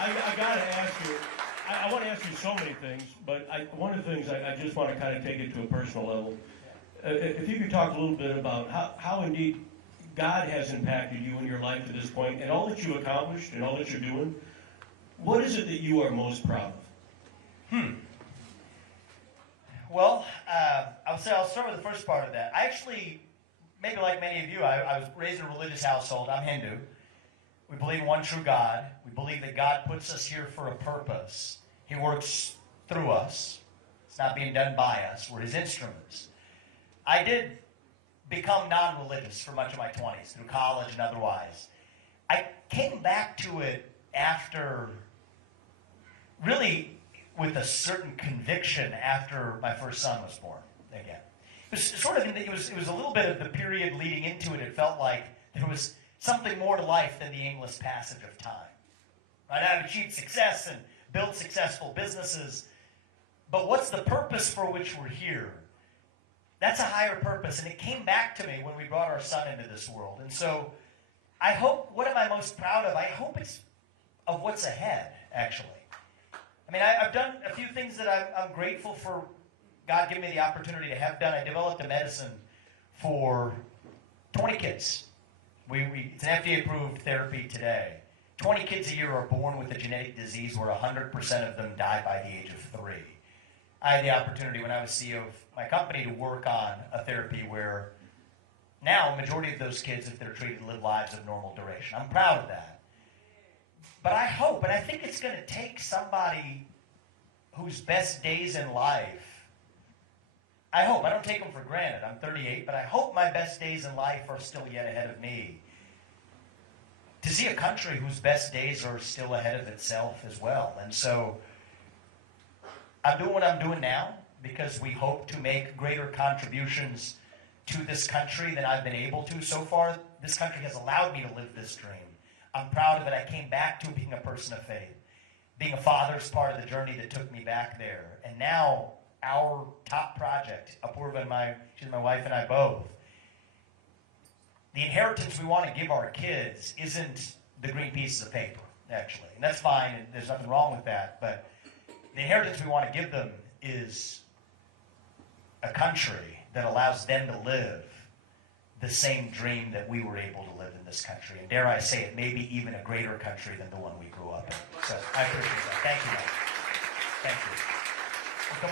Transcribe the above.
I got to ask you, I want to ask you so many things, but one of the things I just want to kind of take it to a personal level. If you could talk a little bit about how indeed God has impacted you in your life to this point, and all that you've accomplished and all that you're doing, what is it that you are most proud of? Well, I'll start with the first part of that. I actually, maybe like many of you, I was raised in a religious household. I'm Hindu. We believe in one true God. We believe that God puts us here for a purpose. He works through us. It's not being done by us. We're his instruments. I did become non-religious for much of my 20s, through college and otherwise. I came back to it after, really with a certain conviction after my first son was born again. It was sort of, it was a little bit of the period leading into it. It felt like there was something more to life than the aimless passage of time. Right? I've achieved success and built successful businesses, but what's the purpose for which we're here? That's a higher purpose, and it came back to me when we brought our son into this world. And so I hope, what am I most proud of? I hope it's of what's ahead, actually. I mean, I've done a few things that I'm grateful for God giving me the opportunity to have done. I developed a medicine for 20 kids. It's an FDA-approved therapy today. 20 kids a year are born with a genetic disease where 100% of them die by the age of 3. I had the opportunity when I was CEO of my company to work on a therapy where now a majority of those kids, if they're treated, live lives of normal duration. I'm proud of that. But I hope, and I think it's going to take somebody whose best days in life, I hope, I don't take them for granted. I'm 38, but I hope my best days in life are still yet ahead of me. To see a country whose best days are still ahead of itself as well. And so I'm doing what I'm doing now because we hope to make greater contributions to this country than I've been able to. So far, this country has allowed me to live this dream. I'm proud of it. I came back to being a person of faith. Being a father is part of the journey that took me back there. And now, our top project, Apurva and she's my wife and I both, the inheritance we want to give our kids isn't the green pieces of paper, actually. And that's fine, and there's nothing wrong with that. But the inheritance we want to give them is a country that allows them to live the same dream that we were able to live in this country. And dare I say it, maybe even a greater country than the one we grew up in. So I appreciate that. Thank you, Mike. Thank you.